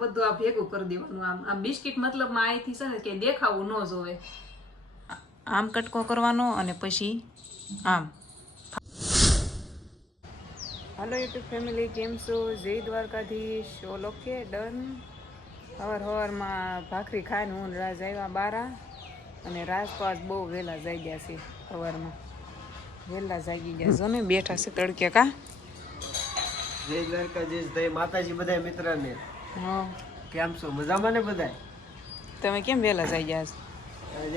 બધું આ ભેગું કરી દેવાનું. આમ આમ બિસ્કિટ મતલબમાં અહીંથી છે ને કે દેખાવું ન જોવે. આમ કટકો કરવાનો અને પછી આમ. હાલો યુટ્યુબ ફેમિલી, કેમ છો? જય દ્વારકાધીશ. All okay, done. હવારમાં ભાખરી ખાઈને હું રાજ આવ્યા બારા, અને રાજ તો આજ બહુ વહેલા જાઈ ગયા છે. સવારમાં વહેલા જાગી ગયા છો ને, બેઠા છે તડકે. કા જય દ્વારકાધીશ, જય માતાજી બધા મિત્રને. હા, કેમ છો? મજામાં ને બધા? તમે કેમ વહેલા જાઈ ગયા છો?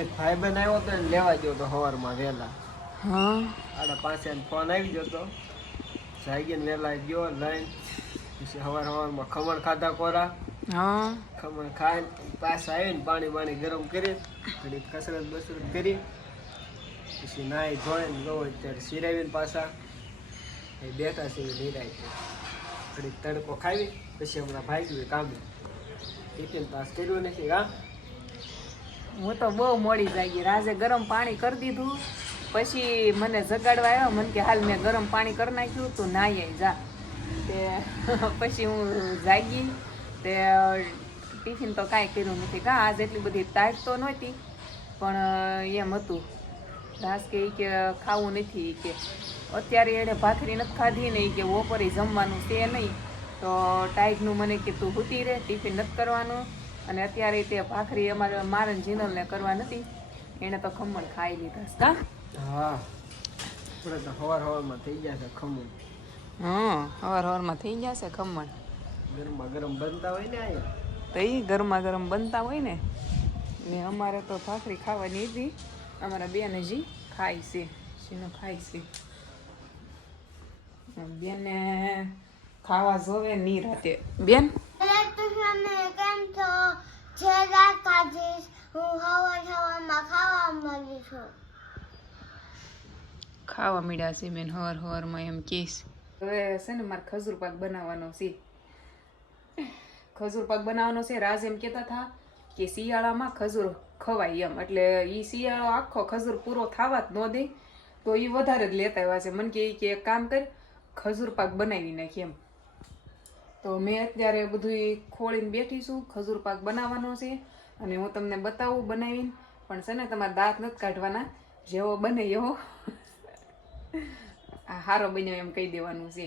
એક ભાઈ બન આવ્યો તો ને લેવા ગયો તો સવારમાં વહેલા. હા, આડા પાસે ફોન આવી ગયો તો જાગીને વહેલા ગયો લઈને પછી સવારમાં ખમણ ખાધા કોરા. હા, ખમણ ખાઈને પાછા આવીને પાણી ગરમ કરી ઘડી કસરત બસરત કરી પછી નાહી ધોઈને લો અત્યારે સિરાવીને પાછા એ બેઠા છે નિરાય ઘડી તડકો ખાવી પછી હમણાં ભાગ્યું કામે ટિફિન પાસ કર્યું નથી. કા હું તો બહુ મોડી જાગી. રાજે ગરમ પાણી કરી દીધું, પછી મને જગાડવા આવ્યો. મને કે હાલ મેં ગરમ પાણી કરી નાખ્યું, તું નાહી જા. તે પછી હું જાગી. તે ટિફિન તો કાંઈ કર્યું નથી. કાં આજ એટલી બધી ટાઈટ તો નહોતી, પણ એમ હતું. રાસ કે ખાવું નથી, કે અત્યારે એને ભાખરી નથી ખાધી ને, કે બપોરે જમવાનું છે નહીં, તો ટાઈટનું મને કે તું હૂતી રહે, ટિફિન નથી કરવાનું. અને અત્યારે તે ભાખરી મારે જીનલને કરવા નથી, એને તો ખમણ ખાઈ લીધા. કા હા આપણે તો સવારમાં થઈ ગયા છે ખમણ. હા, સવારમાં થઈ ગયા છે ખમણ. ગરમા ગરમ બનતા હોય ને અહીંયા, તો એ ગરમા ગરમ બનતા હોય ને. ને અમારે તો ભાખરી ખાવાની હતી. અમારા બેન હજી ખાય છે, શીનો ખાય છે. બેનને ખાવા જોવે ની રાતે. બેન ખાવા મીડ્યા છે બેન હવારમાં, એમ કહીશ. હવે છે ને મારે ખજૂર પાક બનાવવાનો છે. ખજૂર પાક બનાવવાનો છે. રાજ એમ કહેતા હતા કે શિયાળામાં ખજૂર ખવાય એમ, એટલે એ શિયાળો આખો ખજૂર પૂરો થવા જ ન દે, તો એ વધારે જ લેતા આવ્યા છે. મને કે એક કામ કર, ખજૂર પાક બનાવી નાખી એમ. તો મેં અત્યારે બધું ખોળીને બેઠી છું. ખજૂર પાક બનાવવાનો છે અને હું તમને બતાવું બનાવીને. પણ છે ને તમારે દાંત નથી કાઢવાના, જેવો બને એવો હારો બન્યો એમ કહી દેવાનું છે.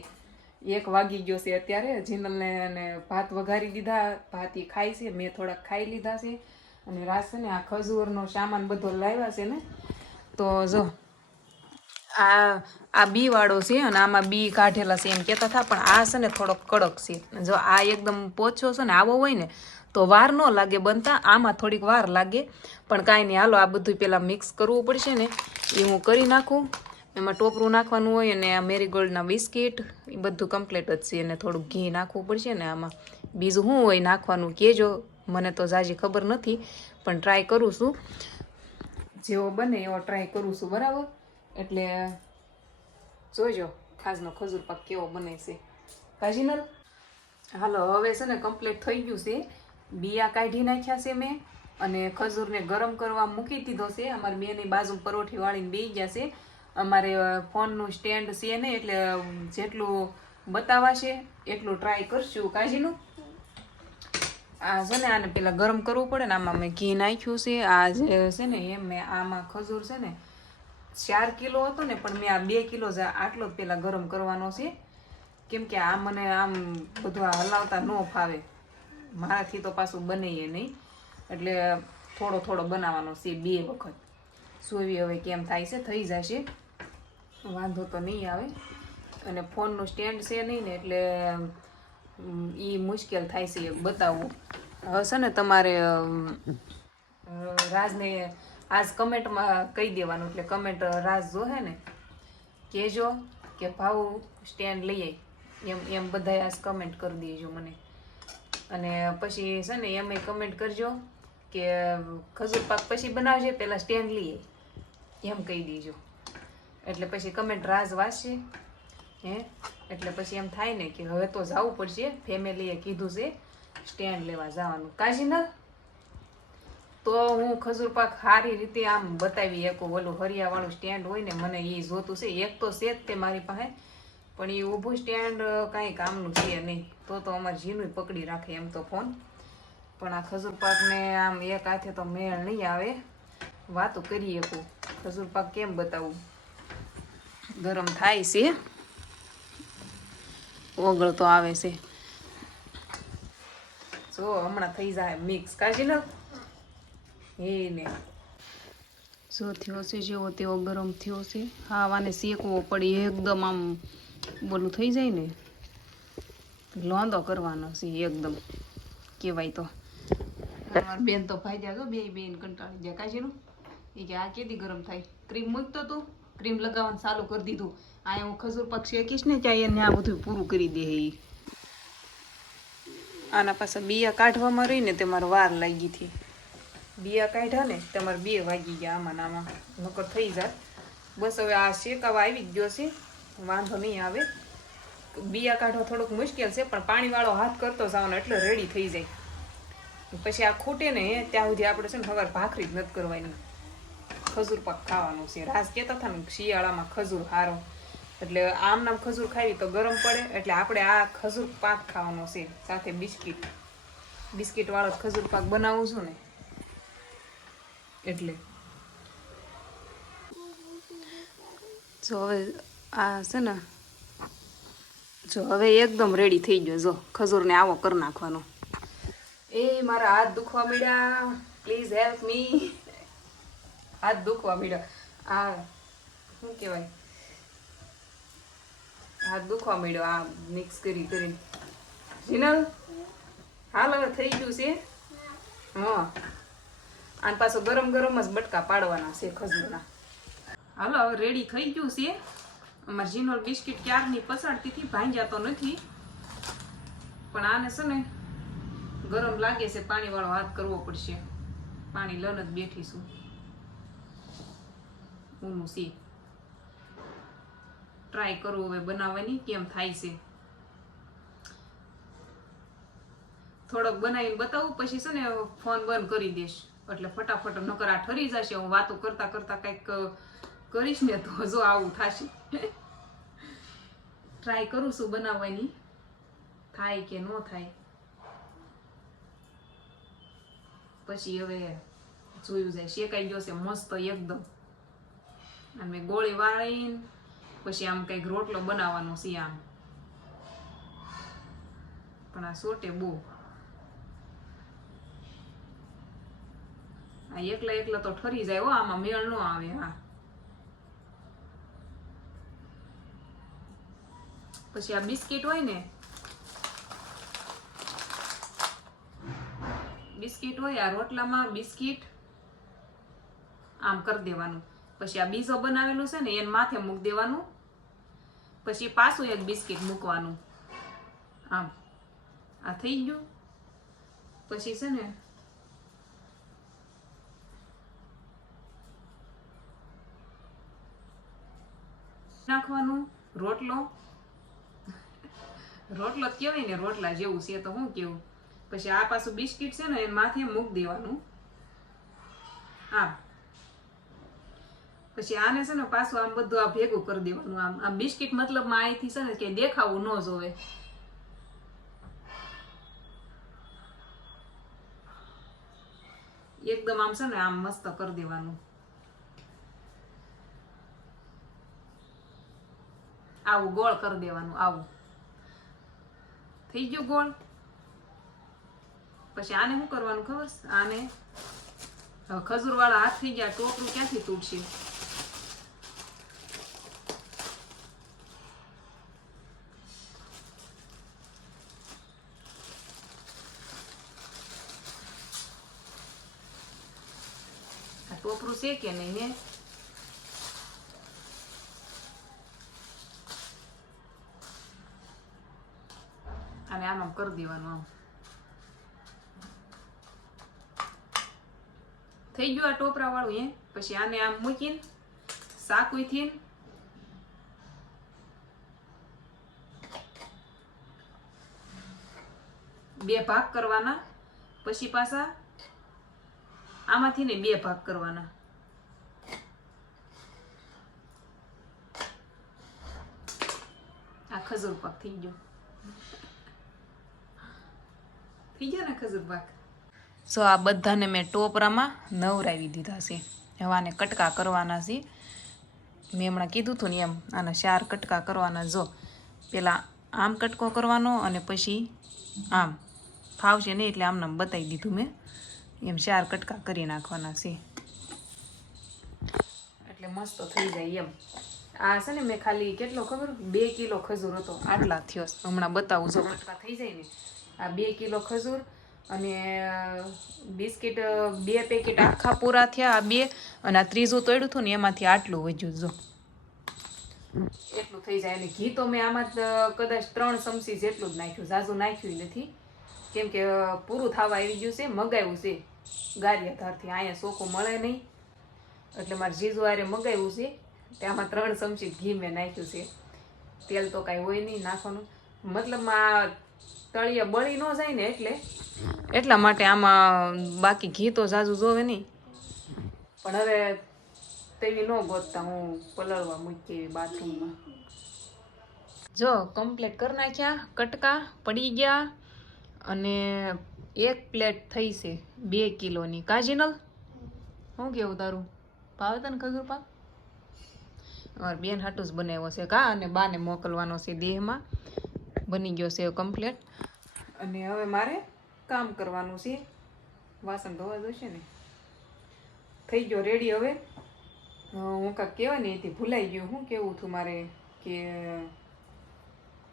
1 વાગી ગયો છે અત્યારે. જીનલને અને ભાત વઘારી દીધા, ભાત ઈ ખાય છે, મેં થોડાક ખાઈ લીધા છે. અને રાસ છે ને આ ખજૂરનો સામાન બધો લાવ્યા છે ને, તો જો આ બી વાળો છે અને આમાં બી કાઢેલા છે એમ કહેતા હતા. પણ આ છે ને થોડોક કડક છે. જો આ એકદમ પોચો છે ને આવો હોય ને તો વાર ન લાગે બનતા, આમાં થોડીક વાર લાગે. પણ કાંઈ નહીં, હાલો આ બધું પહેલાં મિક્સ કરવું પડશે ને, એ હું કરી નાખું. એમાં ટોપરું નાખવાનું હોય અને આ મેરીગોલ્ડના બિસ્કિટ એ બધું કમ્પ્લીટ જ છે. અને થોડુંક ઘી નાખવું પડશે ને આમાં. બીજું શું હોય નાખવાનું કહેજો, મને તો જાજી ખબર નથી, પણ ટ્રાય કરું છું. જેવો બને એવો ટ્રાય કરું છું, બરાબર? એટલે જોજો આજનો ખજૂર પાક કેવો બને છે. કાજીનલ હાલો, હવે છે ને કમ્પ્લીટ થઈ ગયું છે. બિયા કાઢી નાખ્યા છે મેં, અને ખજૂરને ગરમ કરવા મૂકી દીધો છે. અમારી બેની બાજુ પરોઠી વાળીને બેસી ગયા છે. અમારે ફોનનું સ્ટેન્ડ છે ને, એટલે જેટલું બતાવાશે એટલું ટ્રાય કરશું. કાજીનું આ છે ને આને પેલા ગરમ કરવું પડે ને. આમાં મેં ઘી નાખ્યું છે. આ જે છે ને એમ મેં આમાં ખજૂર છે ને 4 કિલો હતો ને, પણ મેં આ 2 કિલો આટલો જ પેલા ગરમ કરવાનો છે. કેમ કે આ મને આમ બધું હલાવતા ન ફાવે, મારાથી તો પાછું બને નહીં, એટલે થોડો બનાવવાનો છે 2 વખત. સોવી હવે કેમ થાય છે, થઈ જશે, વાંધો તો નહીં આવે. અને ફોનનું સ્ટેન્ડ છે નહીં ને, એટલે એ મુશ્કેલ થાય છે બતાવવું. હવે છે ને તમારે રાજને આજ કમેન્ટમાં કહી દેવાનું, એટલે કમેન્ટ રાજ જોહે ને કહેજો કે ભાવ સ્ટેન્ડ લઈએ, એમ બધા આજ કમેન્ટ કરી દેજો મને. અને પછી છે ને એમ કમેન્ટ કરજો કે ખજૂર પાક પછી બનાવજે, પહેલાં સ્ટેન્ડ લઈએ, એમ કહી દેજો. એટલે પછી કમેન્ટ રાજ વાંચશે એટલે પછી એમ થાય ને કે હવે તો જવું પડશે, ફેમિલીએ કીધું છે સ્ટેન્ડ લેવા જવાનું. કાજીનલ તો હું ખજૂર પાક સારી રીતે આમ બતાવી શકું. ઓલું હરિયાવાળું સ્ટેન્ડ હોય ને, મને એ જોતું છે. એક તો છે જ તે મારી પાસે, પણ એ ઊભું સ્ટેન્ડ કાંઈ કામનું છે નહીં. તો અમારે ઝીણું પકડી રાખે એમ તો ફોન. પણ આ ખજૂર પાકને આમ એક હાથે તો મેળ નહીં આવે. વાતો કરીએ કો ખજૂર પાક કેમ બતાવું. ગરમ થાય છે, ઓગળતો આવે છે. જો હમણાં થઈ જાય મિક્સ કાઢી લો એને. જો થયો છે જેવો તેવો ગરમ થયો છે. હા આને શેકવો પડી એકદમ આમ બોલું થઈ જાય ને લોંદો કરવાનો છે એકદમ કહેવાય તો. અમારી બેન તો ભાઈ જાય બે બેન કંટાળી જાય કાશીનું. એ કે આ કેદી ગરમ થાય. ક્રીમ મૂકતો તું ક્રીમ લગાવવાનું ચાલુ કરી દીધું. આ હું ખજૂર પાક શેકીશ ને ત્યાં એને આ બધું પૂરું કરી દે. એ આના પાસે બિયા કાઢવામાં રહી ને તે મારે વાર લાગી હતી. બિયા કાઢ્યા ને તમારે 2 વાગી ગયા આમાં આમાં નકર થઈ જાય. બસ હવે આ શેકાવા આવી જ ગયો છે, વાંધો નહીં આવે. બિયા કાઢવા થોડુંક મુશ્કેલ છે પણ પાણીવાળો હાથ કરતો જવાનો એટલે રેડી થઈ જાય. પછી આ ખૂટે ને ત્યાં સુધી આપણે છે ને સવારે ભાખરી જ નથી કરવાની. ખજૂર પાક ખાવાનું છે. રાસ કહેતા હતા ને શિયાળામાં ખજૂર હારો, એટલે આમ નામ ખજૂર ખાવી તો ગરમ પડે, એટલે આપણે આ ખજૂર પાક ખાવાનો છે સાથે બિસ્કિટ વાળો ખજૂર પાક બનાવું છું ને એટલે. જો હવે આ છે ને જો હવે એકદમ રેડી થઈ ગયો. જો ખજૂરને આવો કરી નાખવાનો. એ મારા હાથ દુખવા મળ્યા, પ્લીઝ હેલ્પ મી. હાથ દુખવા મળ્યા. આ શું કહેવાય, હાથ દુખવા મળ્યો આ મિક્સ કરી કરીને. જીનલ હાલ હવે થઈ ગયું છે. હા આને પાછો ગરમ ગરમ જ બટકા પાડવાના છે ખજૂરના. હાલો હવે રેડી થઈ ગયું છે. અમારે જીનોલ બિસ્કિટ ક્યારની પસાડતી હતી, ભાંગ્યા તો નથી પણ આને છે ને ગરમ લાગે છે, પાણીવાળો હાથ કરવો પડશે. પાણી લન જ બેઠીશું ઊનું છે. ટ્રાય કરવું હવે બનાવવાની કેમ થાય છે. થોડોક બનાવીને બતાવું પછી છે ને ફોન બંધ કરી દઈશ એટલે ફટાફટ નકર આ ઠરી જશે. હું વાતો કરતા કરતા કંઈક કરીશ ને તો જો આવું થશે. ટ્રાય કરું છું બનાવવાની, થાય કે ન થાય પછી હવે જોયું જાય. શેકાઈ ગયો છે મસ્ત એકદમ. અને ગોળી વાળીને પછી આમ કંઈક રોટલો બનાવવાનો છે આમ. પણ આ સોટે બહુ. આ એકલા તો ઠરી જાય હો, આમાં મેળ ન આવે. હા પછી આ બિસ્કિટ હોય ને, બિસ્કિટ હોય આ રોટલામાં બિસ્કિટ આમ કરી દેવાનું. પછી આ બીજો બનાવેલું છે ને એને માથે મૂકી દેવાનું. પછી પાછું એક બિસ્કિટ મૂકવાનું આમ. આ થઈ ગયું. પછી છે ને નાખવાનું રોટલો. રોટલો કહેવાય ને, રોટલા જેવું છે તો શું કેવું. પછી આ પાછું બિસ્કિટ છે ને એને માથે મૂકી દેવાનું આમ. પછી આને છે ને પાછું આમ બધું આ ભેગું કરી દેવાનું આમ. આ બિસ્કિટ મતલબમાં અહીંથી છે ને કે દેખાવું ન જોવે. એકદમ આમ છે ને આમ મસ્ત કરી દેવાનું. આવું ગોળ કરી દેવાનું આવું. થઈ ગયું ગોળ. પછી આને શું કરવાનું ખબર છે, આને ખજૂર વાળા હાથ થઈ ગયા, ટોપરું ક્યાંથી તૂટશે. આ ટોપરું છે કે નહીં ને, અને આમ કરી દેવાનું આમ. થઈ ગયું આ ટોપરા વાળું. પછી આને આમ મૂકીને સાકુથી બે ભાગ કરવાના. પછી પાછા આમાંથી ને બે ભાગ કરવાના. આ ખજૂર પાક થઈ ગયો ને ખજૂર પાક. સો આ બધાને મેં ટોપરામાં નવરાવી દીધા છે. હવે આને કટકા કરવાના છે. મેં હમણાં કીધું હતું ને એમ આના 4 કટકા કરવાના. જો પેલા આમ કટકો કરવાનો અને પછી આમ ફાવશે નહીં એટલે આમને બતાવી દીધું મેં એમ 4 કટકા કરી નાખવાના છે એટલે મસ્ત થઈ જાય એમ. આ છે ને મેં ખાલી કેટલો ખબર 2 કિલો ખજૂર હતો આટલા થયો. હમણાં બતાવું જો કટકા થઈ જાય ને. આ 2 કિલો ખજૂર અને બિસ્કિટ 2 પેકેટ આખા પૂરા થયા. આ 2 અને આ ત્રીજું તોડ્યું હતું ને એમાંથી આટલું વધ્યું. જો એટલું થઈ જાય. અને ઘી તો મેં આમાં કદાચ 3 ચમચી જેટલું જ નાખ્યું, ઝાઝુ નાખ્યું નથી કેમ કે પૂરું થવા આવી ગયું છે. મગાવ્યું છે ગારિયાધારથી, અહીંયા ચોખ્ખું મળે નહીં એટલે મારે જીજુ હારે મગાવ્યું છે. તેમાં 3 ચમચી ઘી મેં નાખ્યું છે. તેલ તો કાંઈ હોય નહીં નાખવાનું, મતલબમાં તળિયા બળી ન જાય ને એટલા માટે આમાં. બાકી ઘી તો ઝાઝુ જોવે નહીં. પણ હવે તેવી ન ગોતતા હું પલળવા મૂકી એવી બાથરૂમમાં. જો કમ્પ્લીટ કરી નાખ્યા કટકા, પડી ગયા. અને 1 પ્લેટ થઈ છે 2 કિલોની. કાજીનલ શું કેવું તારું? ભાવે તને ખજૂર પાક? અમારે બેન હાટું જ બનાવ્યો છે કા, અને બાને મોકલવાનો છે દેહમાં. બની ગયો છે કમ્પ્લીટ. અને હવે મારે કામ કરવાનું છે. વાસણ ધોવા જોઈશે ને. થઈ ગયો રેડી. હવે હું કાંઈક કહેવાની હતી, ભૂલાઈ ગયું. શું કેવું હતું મારે કે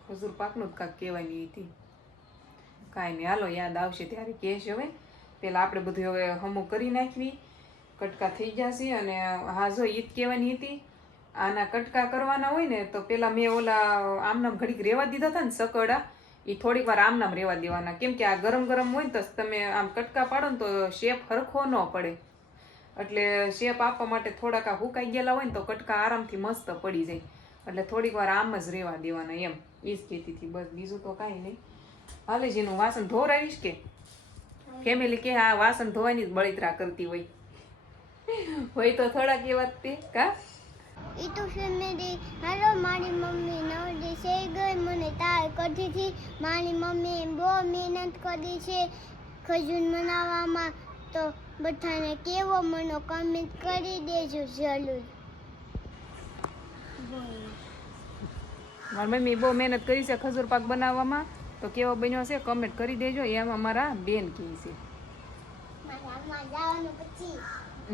ખજૂર પાકનું જ કાંઈક કહેવાની હતી. કાંઈ નહીં, હાલો યાદ આવશે ત્યારે કહેશ. હવે પહેલાં આપણે બધું હવે હમું કરી નાખવી. કટકા થઈ જશે. અને હા જો ઈદ કહેવાની હતી. આના કટકા કરવાના હોય ને તો પહેલાં મેં ઓલા આમનામ ઘડીક રહેવા દીધા હતા ને સકડા, એ થોડીક વાર આમનામ રહેવા દેવાના. કેમ કે આ ગરમ ગરમ હોય ને તો તમે આમ કટકા પાડો ને તો શેપ હરખો ન પડે. એટલે શેપ આપવા માટે થોડાક આ હુકાઈ ગયેલા હોય ને તો કટકા આરામથી મસ્ત પડી જાય. એટલે થોડીક વાર આમ જ રહેવા દેવાના એમ. એ જ કહેતી હતી, બસ બીજું તો કાંઈ નહીં. હાલે જીનું વાસણ ધોરાવીશ કે ફેમિલી કે આ વાસણ ધોવાની જ બળતરા કરતી હોય તો થોડાક એ વાત તે કા. ઈ તો ફેમિલી હાલો, મારી મમ્મી 9 દિવસે ગઈ મને તાર કરી હતી. મારી મમ્મી બહુ મહેનત કરી છે ખજૂર બનાવવામાં. તો બધાને કેવો મને કમેન્ટ કરી દેજો જરૂર. મારી મમ્મી બહુ મહેનત કરી છે ખજૂર પાક બનાવવામાં, તો કેવો બન્યો છે કમેન્ટ કરી દેજો. એમ અમારા બેન કહે છે.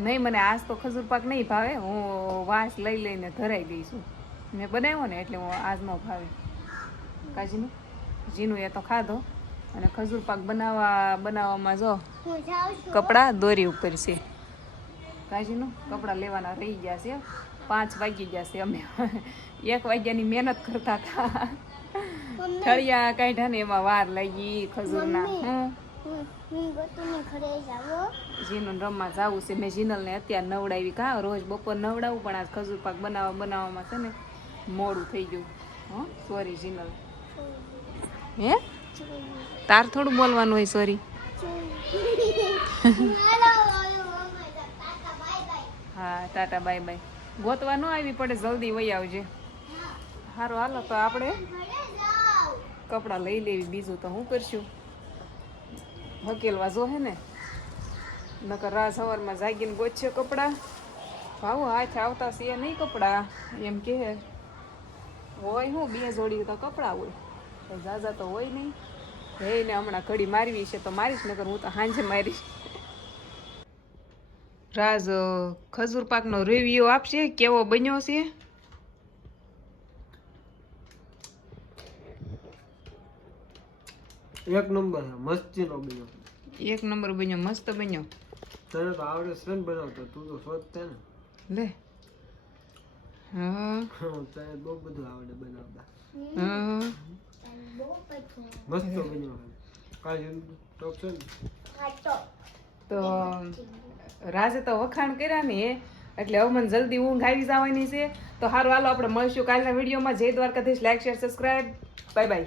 નહીં, મને આજ તો ખજૂર પાક નહીં ભાવે. હું વાસ લઈ લઈને ધરાઈ દઈશું. મેં બનાવ્યો ને એટલે હું આજ ન ભાવે. કાજીનું જીનું એ તો ખાધો. અને ખજૂર પાક બનાવવામાં જો કપડાં દોરી ઉપર છે. કાજીનું કપડાં લેવાના રહી ગયા છે. 5 વાગી ગયા છે. અમે 1 વાગ્યાની મહેનત કરતા હતા. થળિયા કાઢ્યા ને એમાં વાર લાગી ખજૂરના. જીનું રમવા જવું છે. મેં જીનલને અત્યારે નવડાવી. કા રોજ બપોર નવડાવું પણ આજ ખજૂર પાક બનાવવામાં છે ને મોડું થઈ ગયું. હં સોરી જીનલ. હે તાર થોડું બોલવાનું હોય સોરી. હા ટાટા બાય બાય. ગોતવા ન આવી પડે, જલ્દી વહી આવજે. સારું હાલો તો આપણે કપડાં લઈ લેવી. બીજું તો શું કરશું, હકેલવા જો હે ને. નકર રાત સવારમાં જાગીને ગોતશે કપડાં. ભાવ હાથ આવતા છે નહીં કપડાં એમ કે હોય. હું 2 જોડી તો કપડાં હોય, ઝાઝા તો હોય નહીં. હે ને હમણાં ઘડી મારવી છે તો મારીશ, નકર હું તો સાંજે મારીશ. રાજ ખજૂર પાકનો રિવ્યુ આપશે કેવો બન્યો છે. એક નંબર મસ્તીનો બન્યો. 1 નંબર બન્યો, મસ્ત બન્યો. તને તો આવડે છે ને બનાવતો, તું તો શોધતે ને. લે હા તને બહુ બધું આવડે બનાવતા. હા મસ્ત બન્યો. કાંઈ ટોપ છે ને તો રાજે તો વખાણ કર્યા ને એટલે હવે મને જલ્દી ઊંઘ આવી જવાની છે. તો સારું હાલો આપણે મળીશું કાલના વિડીયોમાં. જય Dwarkadhish. Like share subscribe. Bye bye.